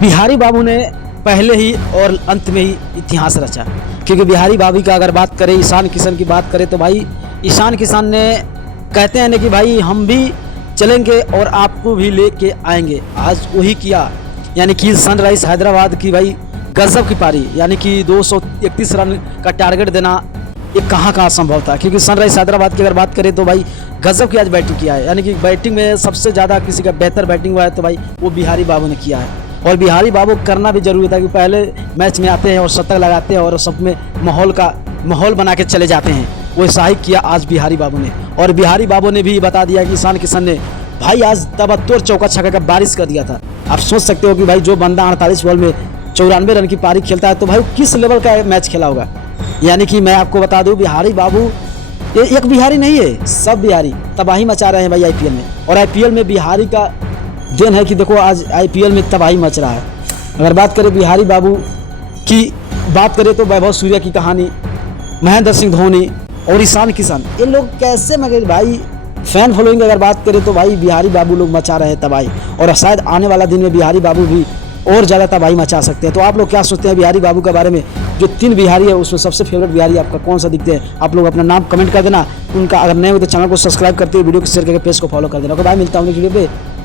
बिहारी बाबू ने पहले ही और अंत में ही इतिहास रचा। क्योंकि बिहारी बाबू का अगर बात करें, ईशान किशन की बात करें तो भाई ईशान किशन ने कहते हैं ना कि भाई हम भी चलेंगे और आपको भी लेके आएंगे। आज वही किया, यानी कि सनराइज हैदराबाद की भाई गजब की पारी, यानी कि 231 रन का टारगेट देना ये कहाँ संभव था। क्योंकि सनराइज हैदराबाद की अगर बात करें तो भाई गजब की आज बैटिंग किया है, यानी कि बैटिंग में सबसे ज़्यादा किसी का बेहतर बैटिंग हुआ है तो भाई वो बिहारी बाबू ने किया है। और बिहारी बाबू करना भी जरूरी था कि पहले मैच में आते हैं और शतक लगाते हैं और सब में माहौल बना के चले जाते हैं। वो ऐसा ही किया आज बिहारी बाबू ने। और बिहारी बाबू ने भी बता दिया कि ईशान किशन ने भाई आज तबत्तोड़ चौका छक्का का बारिश कर दिया था। आप सोच सकते हो कि भाई जो बंदा 48 बॉल में 94 रन की पारी खेलता है तो भाई किस लेवल का मैच खेला होगा। यानी कि मैं आपको बता दूं बिहारी बाबू ये एक बिहारी नहीं है, सब बिहारी तबाही मचा रहे हैं भाई आईपीएल में। और आईपीएल में बिहारी का देन है कि देखो आज आईपीएल में तबाही मच रहा है। अगर बात करें बिहारी बाबू की बात करें तो वैभव सूर्य की कहानी, महेंद्र सिंह धोनी और ईशान किशन, ये लोग कैसे मगर भाई फैन फॉलोइंग अगर बात करें तो भाई बिहारी बाबू लोग मचा रहे हैं तबाही। और शायद आने वाला दिन में बिहारी बाबू भी और ज़्यादा तबाही मचा सकते हैं। तो आप लोग क्या सोचते हैं बिहारी बाबू के बारे में? जो 3 बिहारी है उसमें सबसे फेवरेट बिहारी आपका कौन सा दिखते हैं? आप लोग अपना नाम कमेंट कर देना। उनका अगर नए हो तो चैनल को सब्सक्राइब करते हुए वीडियो को शेयर करके पेज को फॉलो कर देना। बाय, मिलता हूँ नेक्स्ट वीडियो पे।